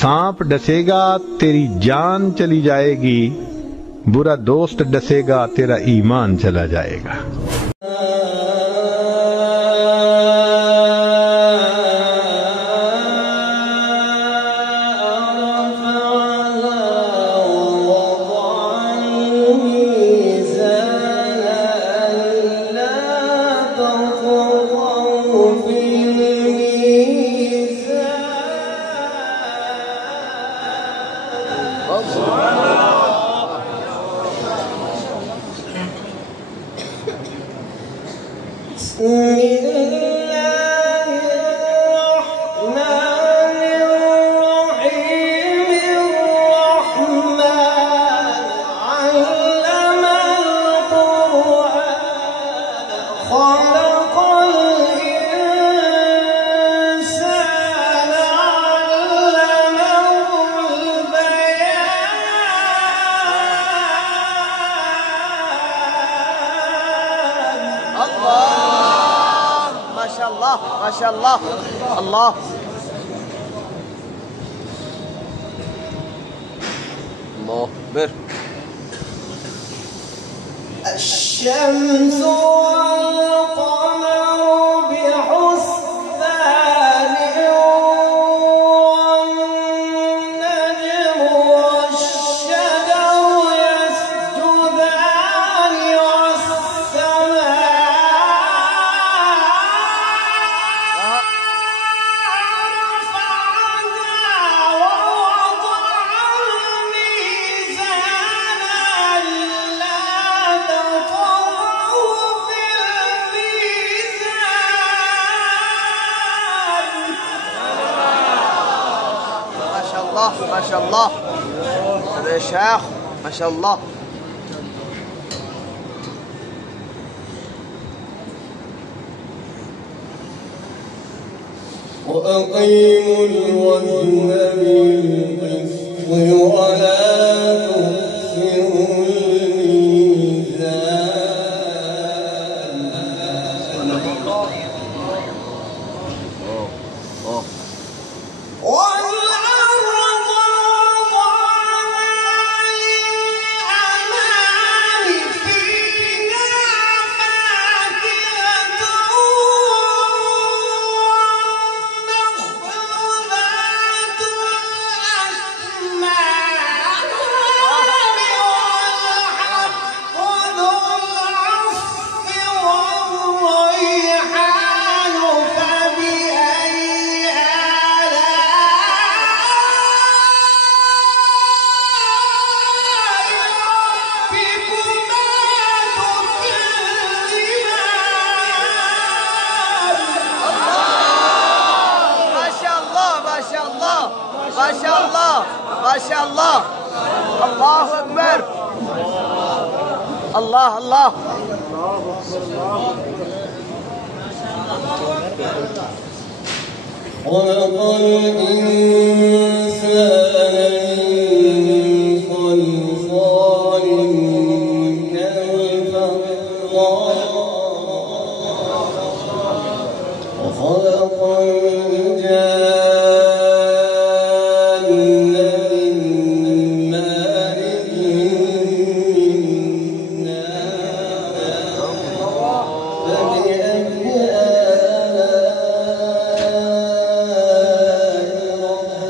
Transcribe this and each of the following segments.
सांप डसेगा तेरी जान चली जाएगी, बुरा दोस्त डसेगा तेरा ईमान चला जाएगा। ما شاء الله الله الله أكبر. الشمس والقمر بحسبان والنجم والشجر يسجدان ما شاء الله هذا يا شيخ ما شاء الله. وأقيموا الوزن بالقسط ولا تخسروا ما شاء الله ما شاء الله. الله أكبر. الله الله. خلق الإنسان من صلصال كالفخار وخلق الجان من مارج من نار. فبأي آلاء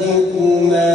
ربكما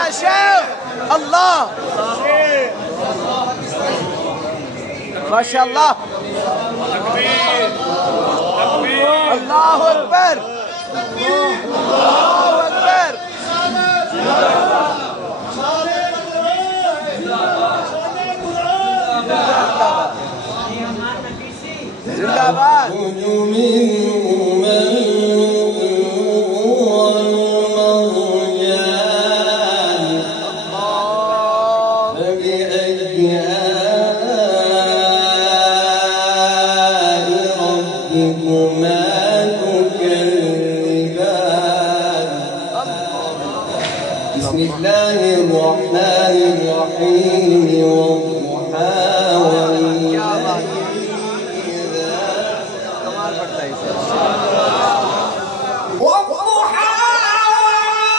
يا شيخ. الله ما شاء الله. الله أكبر. الله أكبر. زندباد. بسم الله الرحمن الرحيم والضحى والليل कमाल पड़ता है इसे। والضحى والليل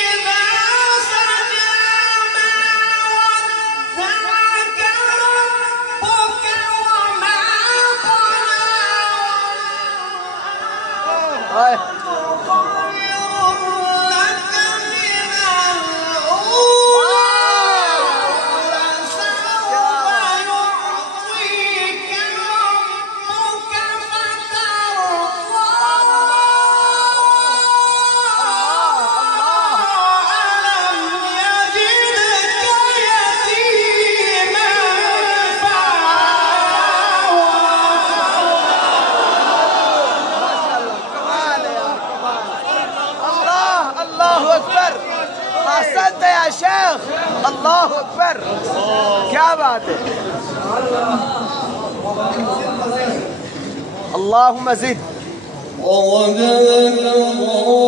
إذا سجى ما ودعك ربك وما قلى ओए أحسنت يا شيخ. الله أكبر. क्या बात है. اللهم زد. ووجدك ضالا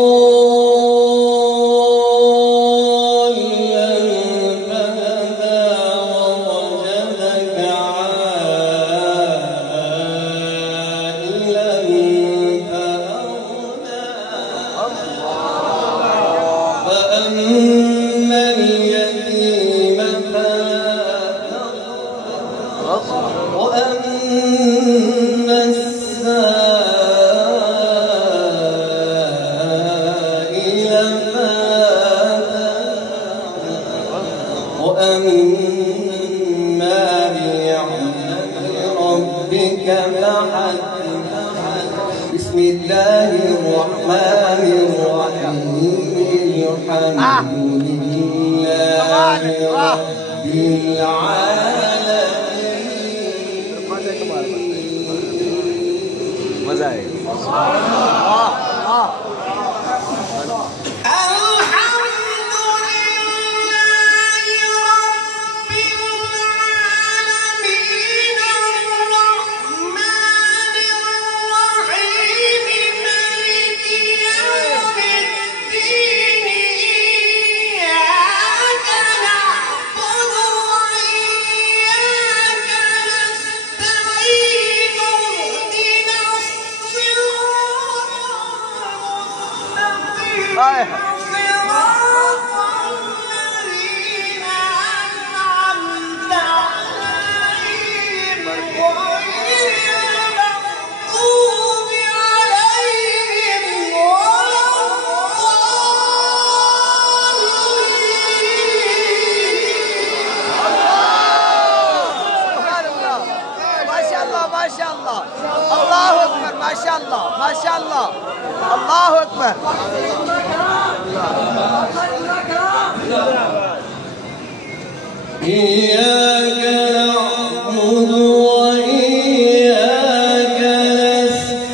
فهدى ووجدك عائلا فأغنى فأما اليتيم فلا تقهر وأما السائل وأما بنعمة ربك فحدث. بسم الله الرحمن الرحيم الحمد لله رب العالمين. मजा आएगा. माशाअल्लाह. अल्लाह अकबर. माशाअल्लाह माशाअल्लाह. अल्लाह अकबर. إياك نعبد وإياك نستعين.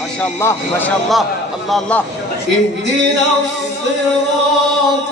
माशाअल्लाह माशाअल्लाह. अल्लाह अल्लाह. اهدنا الصراط